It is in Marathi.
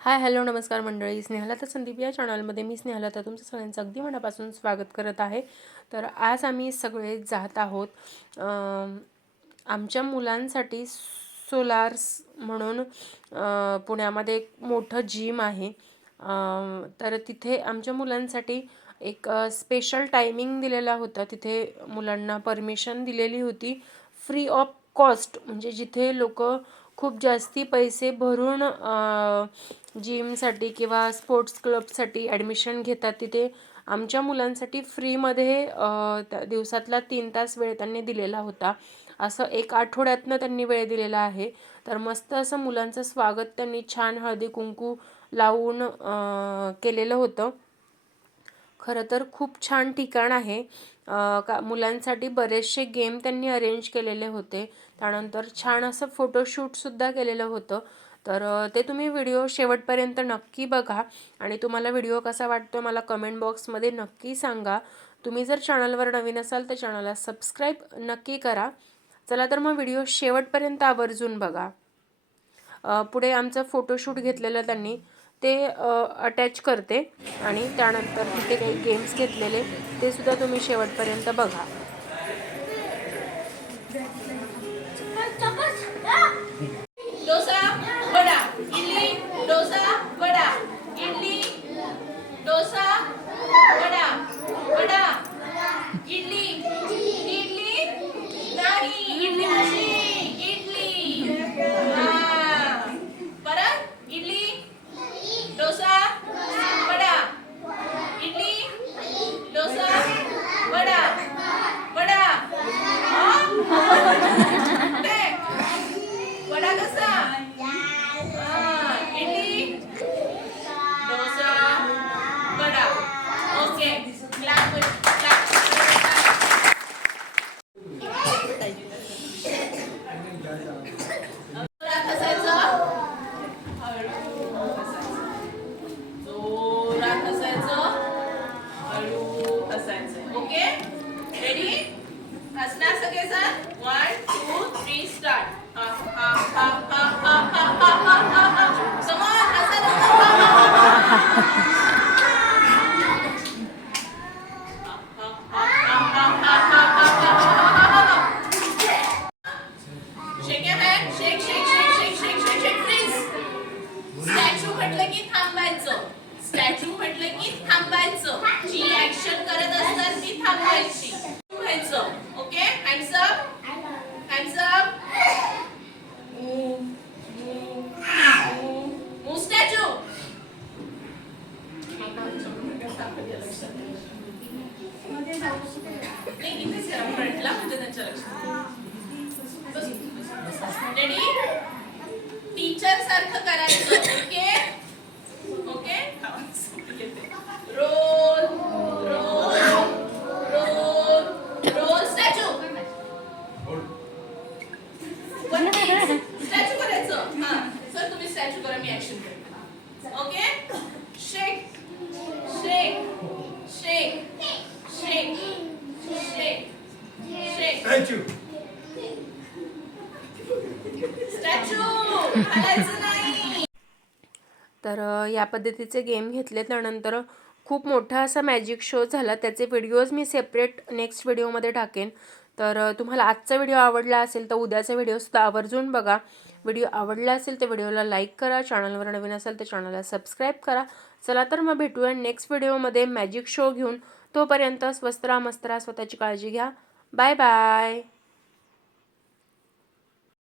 हाय हॅलो नमस्कार मंडळी. स्नेहलता संदीप या चॅनलमध्ये मी स्नेहलता तुमचं सगळ्यांचं अगदी मनापासून स्वागत करत आहे. तर आज आम्ही सगळे जात आहोत आमच्या मुलांसाठी सोलार्स म्हणून पुण्यामध्ये एक मोठं जिम आहे. तर तिथे आमच्या मुलांसाठी एक स्पेशल टायमिंग दिलेला होता. तिथे मुलांना परमिशन दिलेली होती. फ्री ऑफ कॉस्ट म्हणजे जिथे लोक खूप जास्ती पैसे भरून जिमसाठी किंवा स्पोर्ट्स क्लबसाठी ॲडमिशन घेतात तिथे. आमच्या मुलांसाठी फ्रीमध्ये त्या दिवसातला तीन तास वेळ त्यांनी दिलेला होता. असं एक आठवड्यातनं त्यांनी वेळ दिलेला आहे. तर मस्त असं मुलांचं स्वागत त्यांनी छान हळदी कुंकू लावून केलेलं होतं. खरं तर खूप छान ठिकाण आहे. का मुलांसाठी बरेचसे गेम त्यांनी अरेंज केलेले होते. त्यानंतर छान असं फोटोशूटसुद्धा केलेलं होतं. तर ते तुम्ही व्हिडिओ शेवटपर्यंत नक्की बघा आणि तुम्हाला व्हिडिओ कसा वाटतो मला कमेंट बॉक्समध्ये नक्की सांगा. तुम्ही जर चॅनलवर नवीन असाल तर चॅनलला सबस्क्राईब नक्की करा. चला तर मग व्हिडिओ शेवटपर्यंत आवर्जून बघा. पुढे आमचं फोटोशूट घेतलेलं त्यांनी ते अटॅच करते आणि त्यानंतर तिथे काही गेम्स घेतलेले ते सुद्धा तुम्ही शेवटपर्यंत बघा. हसणार सगळेजण वन टू थ्री स्टार्ट हा हा हा हा हा हा हा हा हा म्हटलं की थांबायचं स्टॅच्यू म्हटलं की थांबायचं जी ऍक्शन करत असतात ती थांबायची नाही इथेच करा फ्रंटला म्हणजे त्यांच्या लक्षात रेडी टीचर सारखं करायचं. Okay okay roll roll roll roll statue statue करायचं हा. सर तुम्ही स्टॅच्यू करा मी ऍक्शन करा तर या पद्धतीचे गेम घेतले त्यानंतर खूप मोठा असा मॅजिक शो झाला. त्याचे व्हिडिओज मी सेपरेट नेक्स्ट व्हिडिओमध्ये टाकेन. तर तुम्हाला आजचा व्हिडिओ आवडला असेल तर उद्याचा व्हिडिओसुद्धा आवर्जून बघा. व्हिडिओ आवडला असेल तर व्हिडिओला लाईक करा. चॅनलवर नवीन असेल तर चॅनलला सबस्क्राईब करा. चला तर मग भेटूया नेक्स्ट व्हिडिओमध्ये मॅजिक शो घेऊन. तोपर्यंत स्वस्त राहा मस्त राहा स्वतःची काळजी घ्या. Bye bye